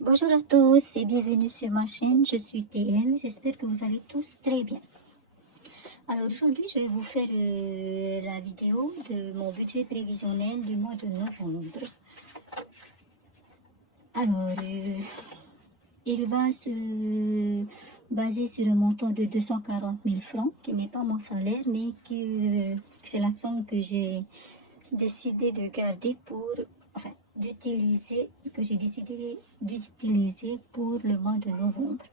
Bonjour à tous et bienvenue sur ma chaîne, je suis TM, j'espère que vous allez tous très bien. Alors aujourd'hui je vais vous faire la vidéo de mon budget prévisionnel du mois de novembre. Alors il va se baser sur un montant de 240 000 francs qui n'est pas mon salaire mais que c'est la somme que j'ai décidé de garder pour, enfin d'utiliser, que j'ai décidé d'utiliser pour le mois de novembre.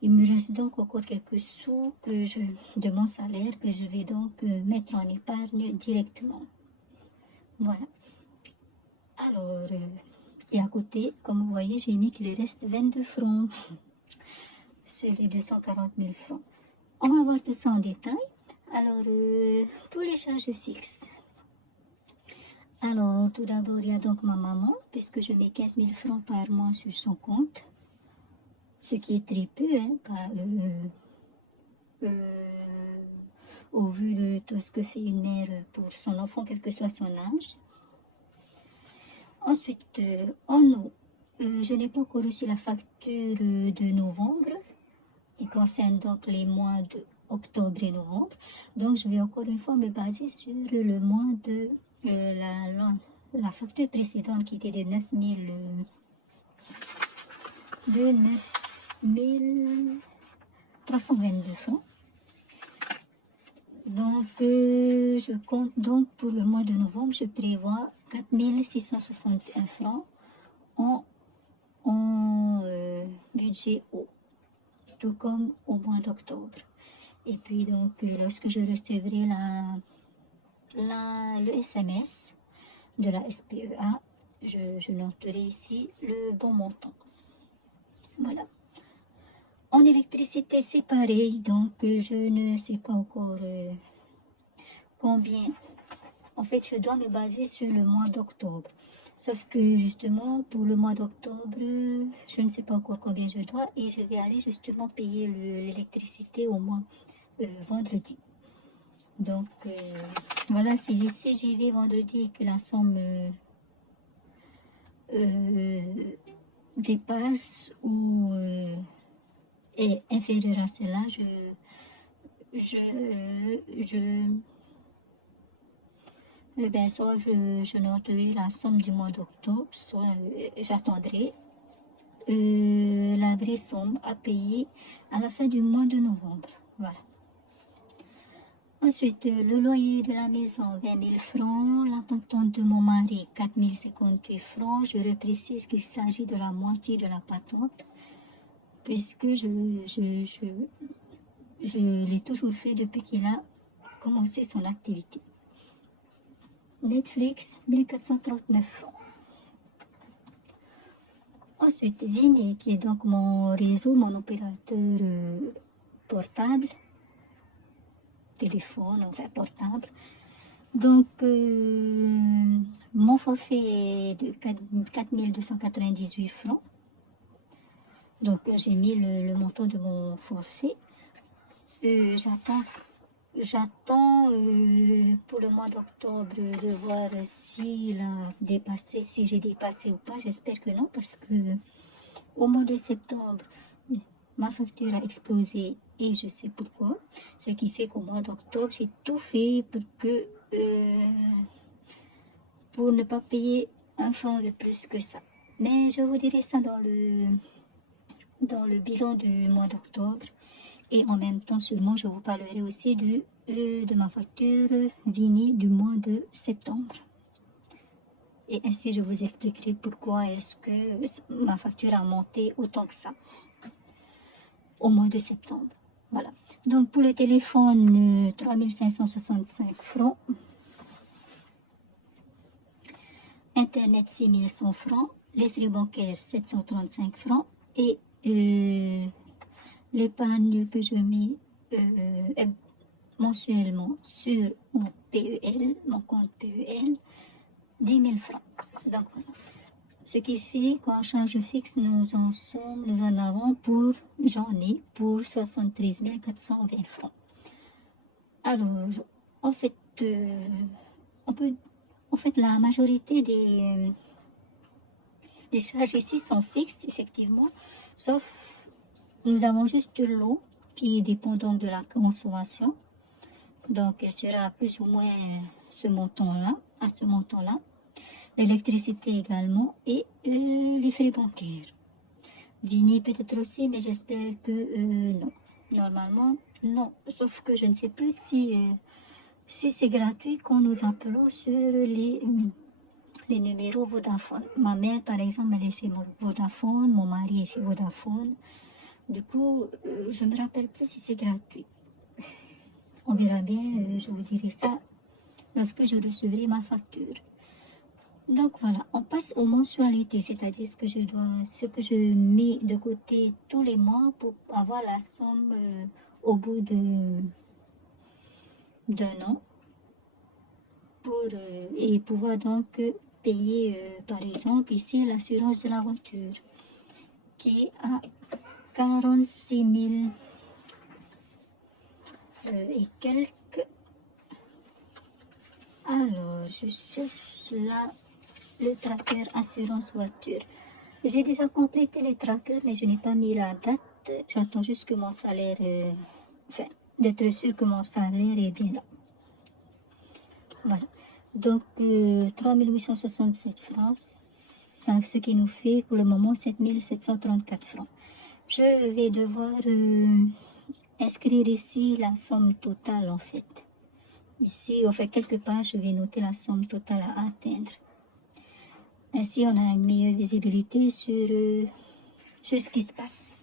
Il me reste donc encore quelques sous de mon salaire que je vais donc mettre en épargne directement. Voilà. Alors, et à côté, comme vous voyez, j'ai mis qu'il reste 22 francs sur les 240 000 francs. On va voir tout ça en détail. Alors, pour les charges fixes. Alors, tout d'abord, il y a donc ma maman, puisque je mets 15 000 francs par mois sur son compte. Ce qui est très peu, hein, au vu de tout ce que fait une mère pour son enfant, quel que soit son âge. Ensuite, en eau, je n'ai pas encore reçu la facture de novembre, qui concerne donc les mois de octobre et novembre. Donc, je vais encore une fois me baser sur le mois de la facture précédente qui était de 9 322 francs. Donc, je compte donc pour le mois de novembre, je prévois 4 661 francs en budget eau, tout comme au mois d'octobre. Et puis donc, lorsque je recevrai le SMS de la SPEA, je noterai ici le bon montant. Voilà. En électricité, c'est pareil, donc je ne sais pas encore combien. En fait, je dois me baser sur le mois d'octobre. Sauf que justement, pour le mois d'octobre, je ne sais pas encore combien je dois et je vais aller justement payer l'électricité au mois vendredi. Donc, voilà, si j'y vais vendredi et que la somme dépasse ou est inférieure à cela, soit je noterai la somme du mois d'octobre, soit j'attendrai la vraie somme à payer à la fin du mois de novembre. Voilà. Ensuite, le loyer de la maison, 20 000 francs, la patente de mon mari, 4 058 francs. Je reprécise qu'il s'agit de la moitié de la patente, puisque je l'ai toujours fait depuis qu'il a commencé son activité. Netflix, 1439 francs. Ensuite, Vini, qui est donc mon réseau, mon opérateur portable, téléphone, enfin portable. Donc, mon forfait est de 4 298 francs. Donc, j'ai mis le montant de mon forfait. J'attends pour le mois d'octobre de voir si j'ai dépassé ou pas. J'espère que non, parce que au mois de septembre, ma facture a explosé et je sais pourquoi. Ce qui fait qu'au mois d'octobre, j'ai tout fait pour ne pas payer un franc de plus que ça. Mais je vous dirai ça dans le bilan du mois d'octobre. Et en même temps, sûrement, je vous parlerai aussi de ma facture Vini du mois de septembre. Et ainsi, je vous expliquerai pourquoi est-ce que ma facture a monté autant que ça au mois de septembre. Voilà. Donc, pour le téléphone, 3 565 francs. Internet, 6 100 francs. Les frais bancaires, 735 francs. Et l'épargne que je mets mensuellement sur mon PEL, mon compte PEL, 10 000 francs. Donc voilà. Ce qui fait qu'en charge fixe, nous en avons j'en ai pour 73 420 francs. Alors, en fait, la majorité Les charges ici sont fixes, effectivement, sauf nous avons juste l'eau qui dépend donc de la consommation. Donc, elle sera plus ou moins ce montant-là, à ce montant-là. L'électricité également et les frais bancaires. Vini peut-être aussi, mais j'espère que non. Normalement, non. Sauf que je ne sais plus si c'est gratuit quand nous appelons sur les numéros Vodafone. Ma mère, par exemple, elle est chez Vodafone, mon mari est chez Vodafone. Du coup, je ne me rappelle plus si c'est gratuit. On verra bien, je vous dirai ça lorsque je recevrai ma facture. Donc voilà, on passe aux mensualités, c'est-à-dire ce que je mets de côté tous les mois pour avoir la somme au bout d'un an et pouvoir donc payer par exemple ici l'assurance de la voiture qui est à 46 000 et quelques. Alors, je cherche là le tracker assurance voiture. J'ai déjà complété les trackers, mais je n'ai pas mis la date. J'attends juste que mon salaire, enfin, d'être sûr que mon salaire est bien là. Voilà. Donc, 3867 francs, ce qui nous fait pour le moment 7734 francs. Je vais devoir inscrire ici la somme totale en fait. Ici, en fait, quelque part, je vais noter la somme totale à atteindre. Ainsi, on a une meilleure visibilité sur ce qui se passe.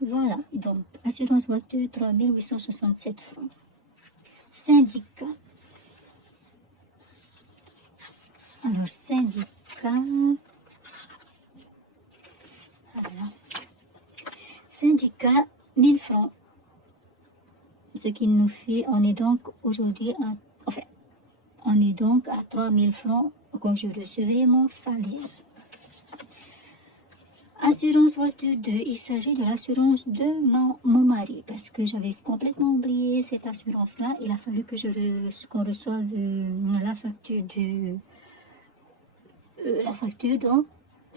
Voilà, donc, assurance voiture, 3867 francs. Syndicat. Alors, syndicat. Voilà. Syndicat, 1000 francs. Ce qui nous fait, on est donc aujourd'hui à, enfin, on est donc à 3000 francs quand je recevrai mon salaire. Assurance voiture 2, il s'agit de l'assurance de mon mari, parce que j'avais complètement oublié cette assurance-là. Il a fallu que qu'on reçoive la facture, donc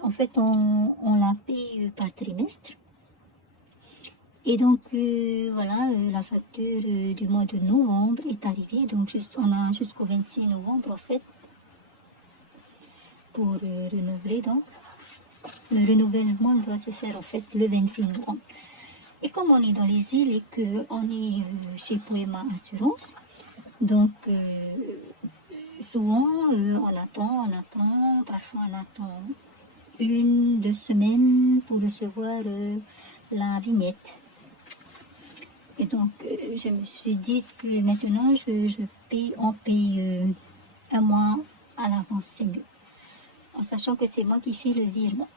en fait on la paye par trimestre. Et donc voilà, la facture du mois de novembre est arrivée, donc on a jusqu'au 26 novembre en fait pour renouveler donc. Le renouvellement doit se faire en fait le 26 novembre. Et comme on est dans les îles et qu'on est chez Poema Assurance, donc souvent on attend, parfois on attend 1-2 semaines pour recevoir la vignette. Et donc je me suis dit que maintenant on paye un mois à l'avance, c'est mieux. En sachant que c'est moi qui fais le virement.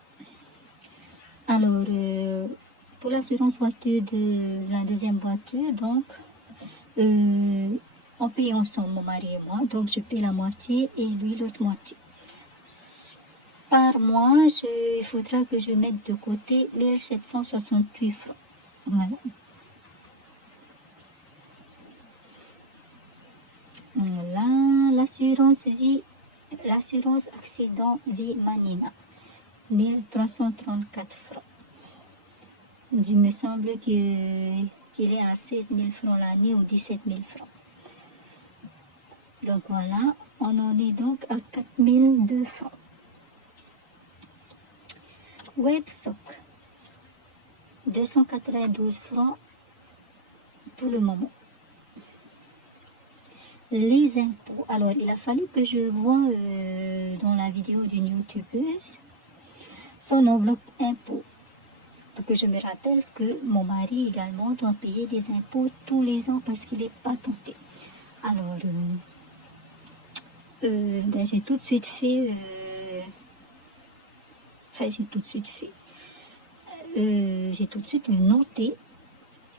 Alors, pour l'assurance voiture de la deuxième voiture, donc, on paye ensemble, mon mari et moi, donc je paye la moitié et lui l'autre moitié. Par mois, il faudra que je mette de côté 1768 francs. Voilà. Voilà, l'assurance accident vie Manina, 1334 francs. Il me semble qu'il est à 16 000 francs l'année ou 17 000 francs. Donc voilà, on en est donc à 4 002 francs. WebSoc, 292 francs pour le moment. Les impôts. Alors, il a fallu que je vois dans la vidéo d'une youtubeuse son enveloppe impôts. Pour que je me rappelle que mon mari également doit payer des impôts tous les ans parce qu'il est patenté. Alors, ben, j'ai tout de suite fait... j'ai tout de suite noté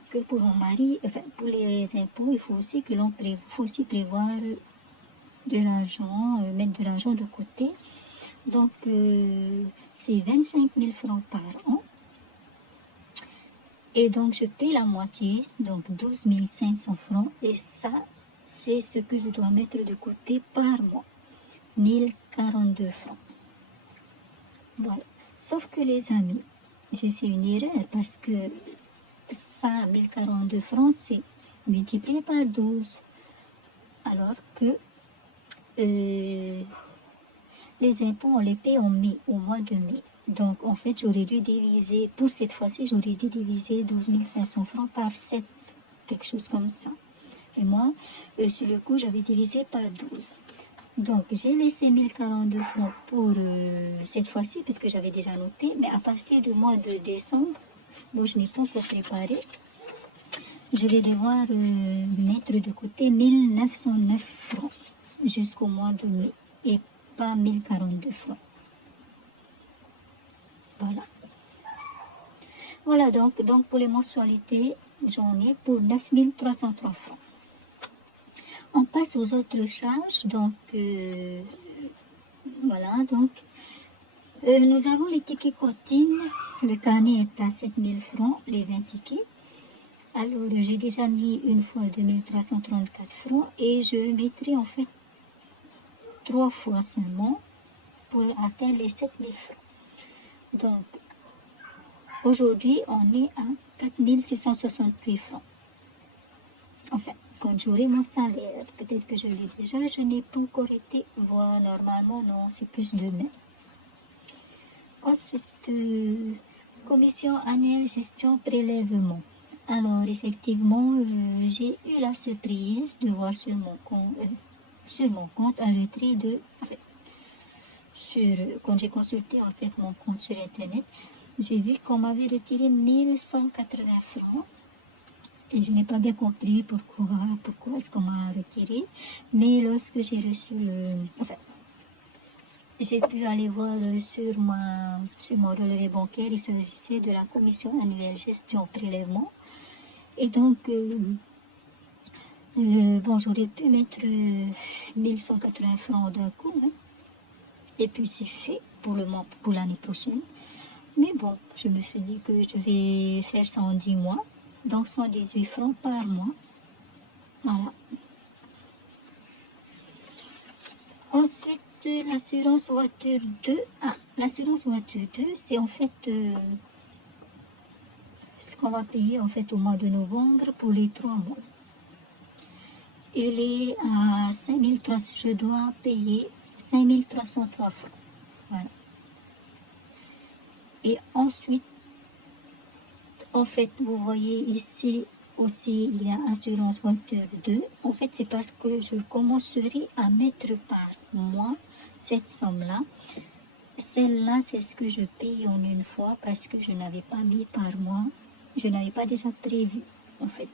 que pour mon mari, pour les impôts, il faut aussi prévoir de l'argent, mettre de l'argent de côté. Donc, c'est 25 000 francs par an. Et donc, je paie la moitié, donc 12 500 francs. Et ça, c'est ce que je dois mettre de côté par mois. 1042 francs. Voilà. Sauf que les amis, j'ai fait une erreur parce que ça, 1042 francs, c'est multiplié par 12. Alors que les impôts, on les paie en mai, au mois de mai. Donc, en fait, j'aurais dû diviser, pour cette fois-ci, j'aurais dû diviser 12 500 francs par 7, quelque chose comme ça. Et moi, sur le coup, j'avais divisé par 12. Donc, j'ai laissé 1042 francs pour cette fois-ci, puisque j'avais déjà noté. Mais à partir du mois de décembre, bon, je n'ai pas encore préparé, je vais devoir mettre de côté 1909 francs jusqu'au mois de mai. Et pas 1042 francs. Voilà. Voilà donc pour les mensualités, j'en ai pour 9303 francs. On passe aux autres charges. Donc, voilà. Donc, nous avons les tickets cantine. Le carnet est à 7000 francs, les 20 tickets. Alors, j'ai déjà mis une fois 2334 francs et je mettrai en fait 3 fois seulement pour atteindre les 7000 francs. Donc, aujourd'hui, on est à 4668 francs. Enfin, quand j'aurai mon salaire, peut-être que je l'ai déjà, je n'ai pas encore été voir. Normalement, non, c'est plus demain. Ensuite, commission annuelle gestion prélèvement. Alors, effectivement, j'ai eu la surprise de voir sur mon compte un retrait de... Enfin, quand j'ai consulté en fait mon compte sur Internet, j'ai vu qu'on m'avait retiré 1180 francs. Et je n'ai pas bien compris pourquoi est-ce qu'on m'a retiré. Mais lorsque j'ai reçu enfin, j'ai pu aller voir sur mon relevé bancaire, il s'agissait de la commission annuelle gestion prélèvement. Et donc, bon, j'aurais pu mettre 1180 francs d'un coup. Hein. Et puis c'est fait pour l'année prochaine. Mais bon, je me suis dit que je vais faire ça en 10 mois. Donc 118 francs par mois. Voilà. Ensuite, l'assurance voiture 2. Ah, l'assurance voiture 2, c'est en fait ce qu'on va payer en fait au mois de novembre pour les 3 mois. Il est à 5300, je dois payer 5303 francs. Voilà. Et ensuite, en fait, vous voyez ici aussi, il y a assurance voiture 2. En fait, c'est parce que je commencerai à mettre par mois cette somme-là. Celle-là, c'est ce que je paye en une fois parce que je n'avais pas mis par mois. Je n'avais pas déjà prévu, en fait,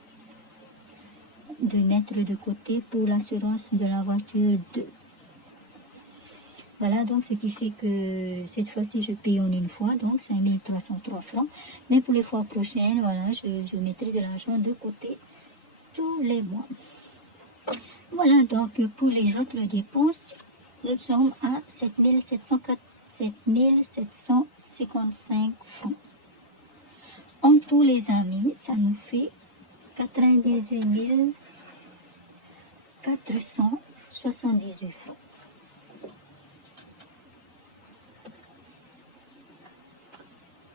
de mettre de côté pour l'assurance de la voiture 2. Voilà, donc ce qui fait que cette fois-ci, je paye en une fois, donc 5303 francs. Mais pour les fois prochaines, voilà, je mettrai de l'argent de côté tous les mois. Voilà, donc pour les autres dépenses, nous sommes à 7755 francs. En tous les amis, ça nous fait 98 478 francs.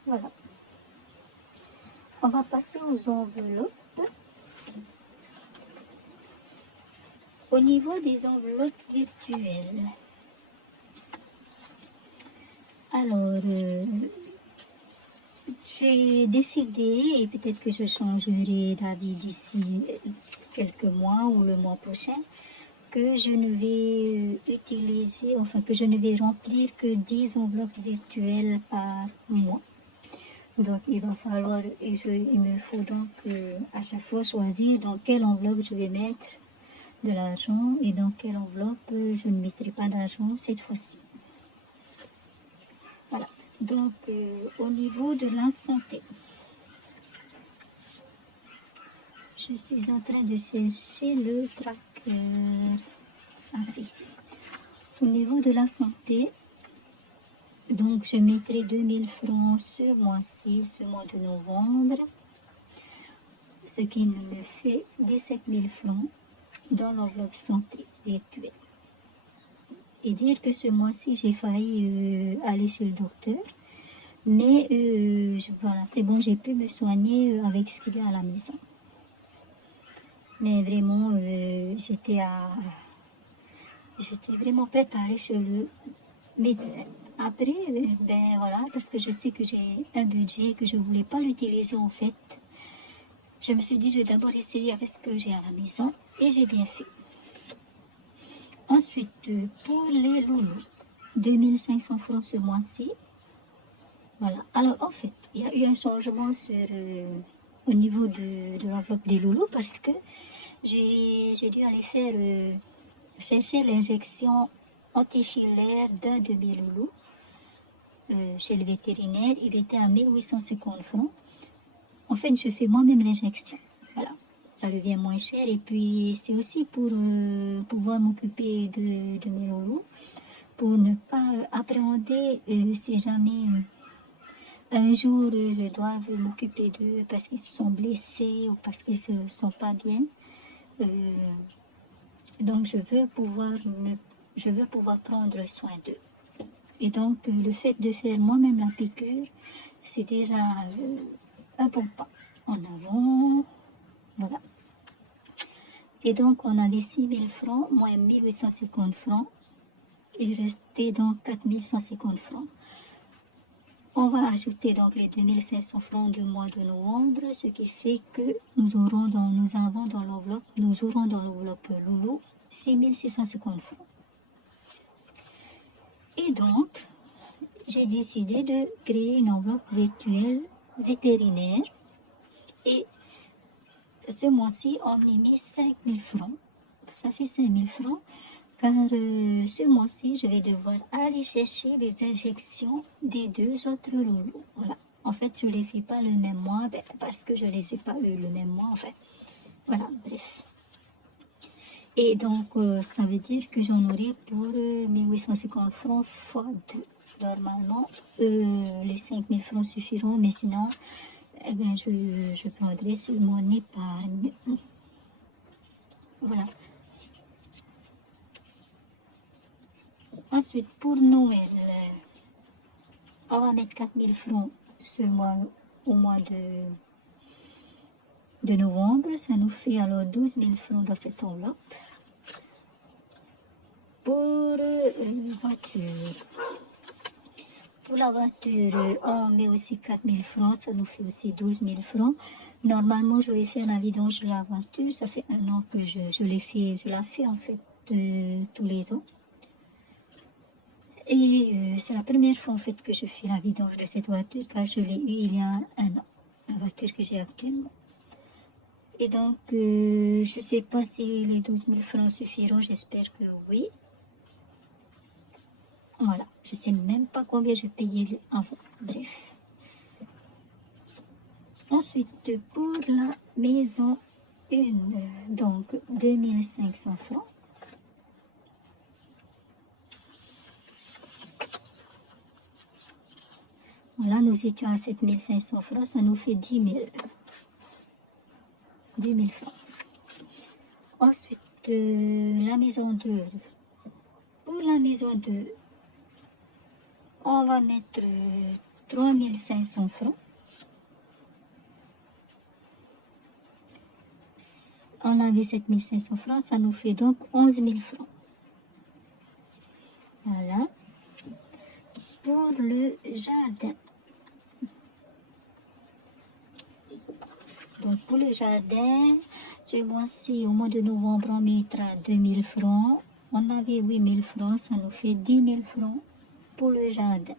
Voilà. On va passer aux enveloppes. Au niveau des enveloppes virtuelles, alors, j'ai décidé, et peut-être que je changerai d'avis d'ici quelques mois ou le mois prochain, que je ne vais utiliser, enfin que je ne vais remplir que 10 enveloppes virtuelles par mois. Donc il va falloir, il me faut donc à chaque fois choisir dans quelle enveloppe je vais mettre de l'argent et dans quelle enveloppe je ne mettrai pas d'argent cette fois-ci. Voilà. Donc au niveau de la santé, je suis en train de chercher le tracker. Ah, c'est ici. Au niveau de la santé, donc je mettrai 2000 francs ce mois-ci, ce mois de novembre, ce qui me fait 17 000 francs dans l'enveloppe santé virtuelle. et dire que ce mois-ci, j'ai failli aller chez le docteur. Mais voilà, c'est bon, j'ai pu me soigner avec ce qu'il y a à la maison. Mais vraiment, j'étais vraiment prête à aller chez le médecin. Après, ben voilà, parce que je sais que j'ai un budget que je ne voulais pas l'utiliser en fait. Je me suis dit, je vais d'abord essayer avec ce que j'ai à la maison et j'ai bien fait. Ensuite, pour les loulous, 2500 francs ce mois-ci. Voilà. Alors, en fait, il y a eu un changement au niveau de l'enveloppe des loulous parce que j'ai dû aller faire chercher l'injection antifilaire d'un de mes loulous chez le vétérinaire. Il était à 1850 francs. En fait, je fais moi-même l'injection. Voilà. Ça revient moins cher et puis c'est aussi pour pouvoir m'occuper de mes loulous, pour ne pas appréhender si jamais un jour je dois m'occuper d'eux parce qu'ils se sont blessés ou parce qu'ils ne se sont pas bien. Donc je veux pouvoir prendre soin d'eux. Et donc le fait de faire moi-même la piqûre, c'est déjà un bon pas en avant. Voilà. Et donc, on avait 6000 francs, moins 1850 francs. Il restait donc 4150 francs. On va ajouter donc les 2500 francs du mois de novembre, ce qui fait que nous aurons dans l'enveloppe Loulou 6650 francs. Et donc, j'ai décidé de créer une enveloppe virtuelle vétérinaire. Et ce mois-ci, on y met 5000 francs. Ça fait 5000 francs. Car ce mois-ci, je vais devoir aller chercher les injections des 2 autres loulous. Voilà. En fait, je ne les fais pas le même mois parce que je ne les ai pas eu le même mois en fait. Voilà, bref. Et donc, ça veut dire que j'en aurai pour 1850 francs fois 2. Normalement, les 5000 francs suffiront, mais sinon, eh bien, je prendrai sur mon épargne. Voilà. Ensuite, pour Noël, on va mettre 4000 francs ce mois, au mois de novembre. Ça nous fait alors 12 000 francs dans cette enveloppe. Pour la voiture, on met aussi 4000 francs. Ça nous fait aussi 12 000 francs. Normalement, je vais faire la vidange de la voiture. Ça fait 1 an que je la fais en fait tous les ans. Et c'est la première fois en fait que je fais la vidange de cette voiture car je l'ai eue il y a 1 an, la voiture que j'ai actuellement. Et donc, je ne sais pas si les 12 000 francs suffiront, j'espère que oui. Voilà, je ne sais même pas combien je payais avant, bref. Ensuite, pour la maison 1, donc 2500 francs. Voilà, nous étions à 7500 francs, ça nous fait 10 000 francs. Ensuite, la maison 2. Pour la maison 2, on va mettre 3500 francs. On avait 7500 francs, ça nous fait donc 11 000 francs. Voilà. Pour le jardin. Donc pour le jardin, ce mois-ci, au mois de novembre, on mettra 2000 francs. On avait 8000 francs, ça nous fait 10 000 francs pour le jardin.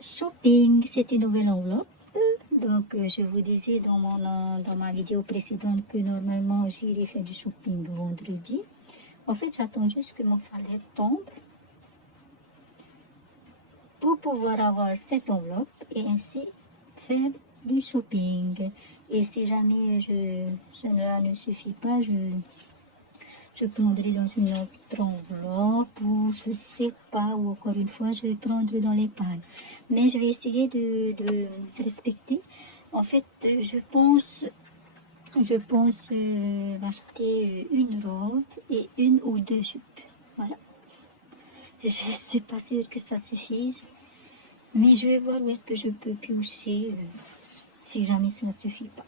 Shopping, c'est une nouvelle enveloppe. Donc je vous disais dans ma vidéo précédente que normalement j'irai faire du shopping vendredi. En fait, j'attends juste que mon salaire tombe pour pouvoir avoir cette enveloppe et ainsi faire du shopping. Et si jamais cela ne suffit pas, je prendrai dans une autre enveloppe ou je sais pas, ou encore une fois, je vais prendre dans l'épargne. Mais je vais essayer de respecter. En fait, je pense je pense m'acheter une robe et une ou deux jupes. Voilà. Je ne suis pas sûre que ça suffise. Mais je vais voir où est-ce que je peux piocher si jamais ça ne suffit pas.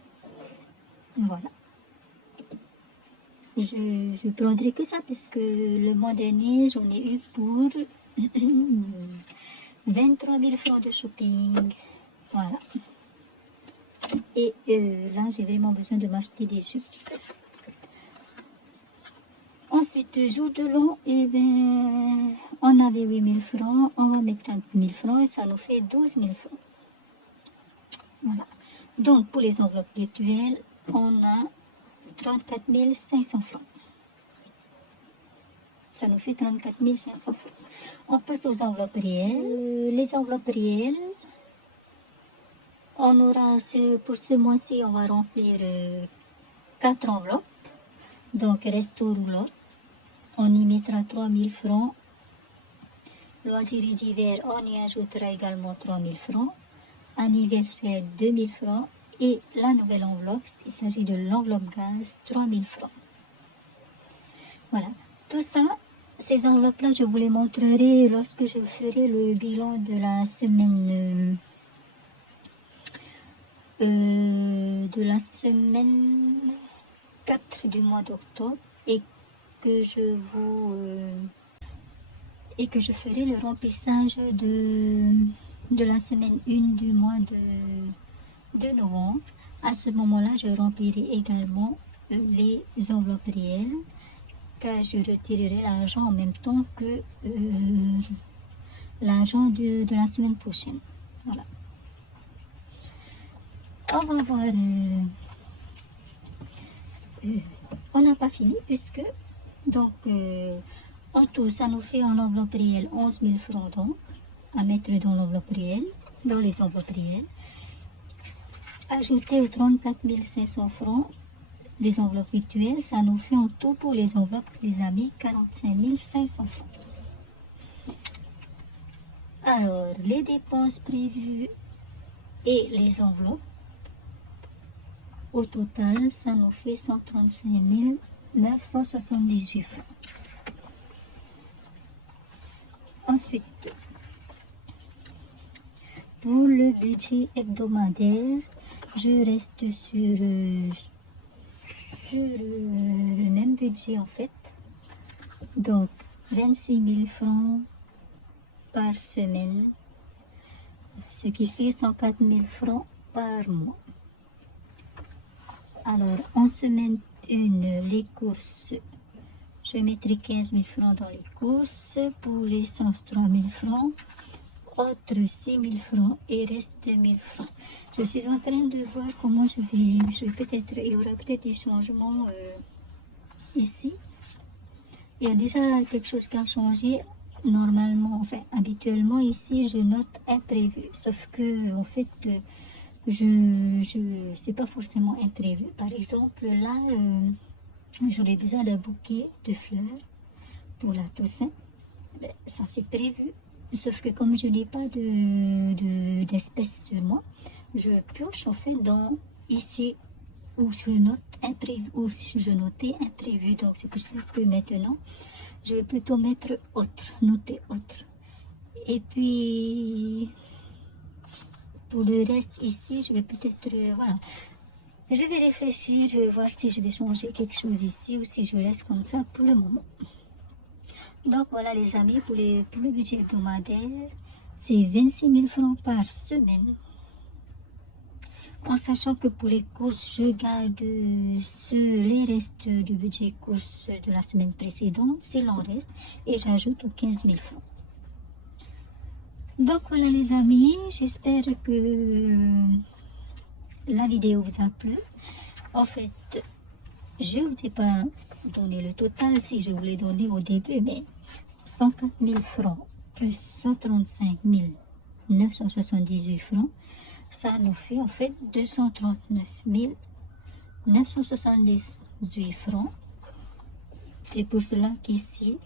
Voilà. Je prendrai que ça parce que le mois dernier, j'en ai eu pour 23 000 francs de shopping. Voilà. Et là, j'ai vraiment besoin de m'acheter des jupes. Ensuite, jour de l'an, eh ben, on avait 8 000 francs, on va mettre 4 000 francs et ça nous fait 12 000 francs. Voilà. Donc, pour les enveloppes virtuelles, on a 34 500 francs. Ça nous fait 34 500 francs. On passe aux enveloppes réelles. Les enveloppes réelles, on aura pour ce mois-ci, on va remplir 4 enveloppes. Donc, resto roulotte, on y mettra 3 000 francs. Loisirs d'hiver, on y ajoutera également 3 000 francs. Anniversaire, 2 000 francs. Et la nouvelle enveloppe, il s'agit de l'enveloppe gaz, 3 000 francs. Voilà. Tout ça, ces enveloppes-là, je vous les montrerai lorsque je ferai le bilan de la semaine 4 du mois d'octobre et que je ferai le remplissage de la semaine 1 du mois de novembre. À ce moment-là, je remplirai également les enveloppes réelles, car je retirerai l'argent en même temps que l'argent de la semaine prochaine. Voilà. On va voir. On n'a pas fini puisque donc en tout, ça nous fait en enveloppe réelle 11 000 francs donc à mettre dans l'enveloppe réelle, dans les enveloppes réelles. Ajouter aux 34 500 francs des enveloppes virtuelles, ça nous fait en tout pour les enveloppes, les amis, 45 500 francs. Alors, les dépenses prévues et les enveloppes, au total, ça nous fait 135 978 francs. Ensuite, pour le budget hebdomadaire, je reste sur le même budget en fait. Donc, 26 000 francs par semaine, ce qui fait 104 000 francs par mois. Alors, en semaine 1, les courses, je mettrai 15 000 francs dans les courses. Pour l'essence, 3 000 francs. Autre 6 000 francs et reste 2 000 francs. Je suis en train de voir comment je vais peut-être, il y aura peut-être des changements ici. Il y a déjà quelque chose qui a changé. Normalement, enfin, habituellement ici, je note imprévu. Sauf que, en fait, c'est pas forcément imprévu. Par exemple, là, j'aurais besoin d'un bouquet de fleurs pour la Toussaint. Ben, ça c'est prévu. Sauf que comme je n'ai pas d'espèces sur moi, je pioche en fait dans ici où je note imprévu, où je notais imprévu. Donc c'est pour ça que maintenant, je vais plutôt mettre autre, noter autre. Et puis pour le reste ici, je vais peut-être, voilà. Je vais réfléchir, je vais voir si je vais changer quelque chose ici ou si je laisse comme ça pour le moment. Donc voilà les amis, pour le budget hebdomadaire, c'est 26 000 francs par semaine. En sachant que pour les courses, je garde les restes du budget courses de la semaine précédente, s'il en reste, et j'ajoute aux 15 000 francs. Donc voilà les amis, j'espère que la vidéo vous a plu. En fait, je ne vous ai pas donné le total si je vous l'ai donné au début, mais 104 000 francs plus 135 978 francs, ça nous fait en fait 239 978 francs. C'est pour cela qu'ici,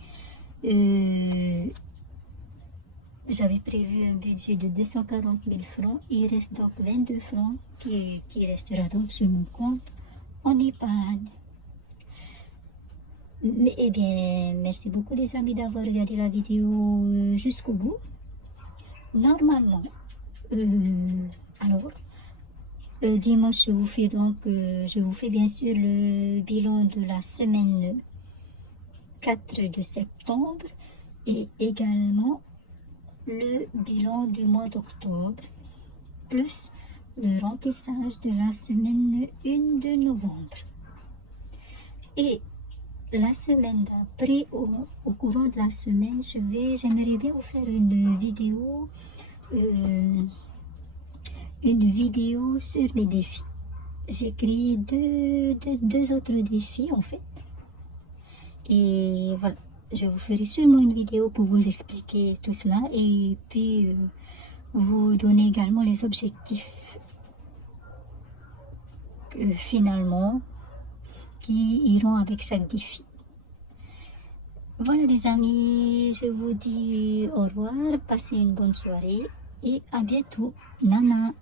j'avais prévu un budget de 240 000 francs. Il reste donc 22 francs qui restera donc sur mon compte en EHPAD. Mais, eh bien, merci beaucoup les amis d'avoir regardé la vidéo jusqu'au bout. Normalement, alors, dimanche, je vous fais bien sûr le bilan de la semaine 4 de septembre et également le bilan du mois d'octobre, plus le remplissage de la semaine 1 de novembre. Et la semaine d'après, au courant de la semaine, j'aimerais bien vous faire une vidéo sur mes défis. J'ai créé deux autres défis en fait. Et voilà, je vous ferai sûrement une vidéo pour vous expliquer tout cela et puis vous donner également les objectifs finalement qui iront avec chaque défi. Voilà les amis, je vous dis au revoir, passez une bonne soirée et à bientôt. Nana.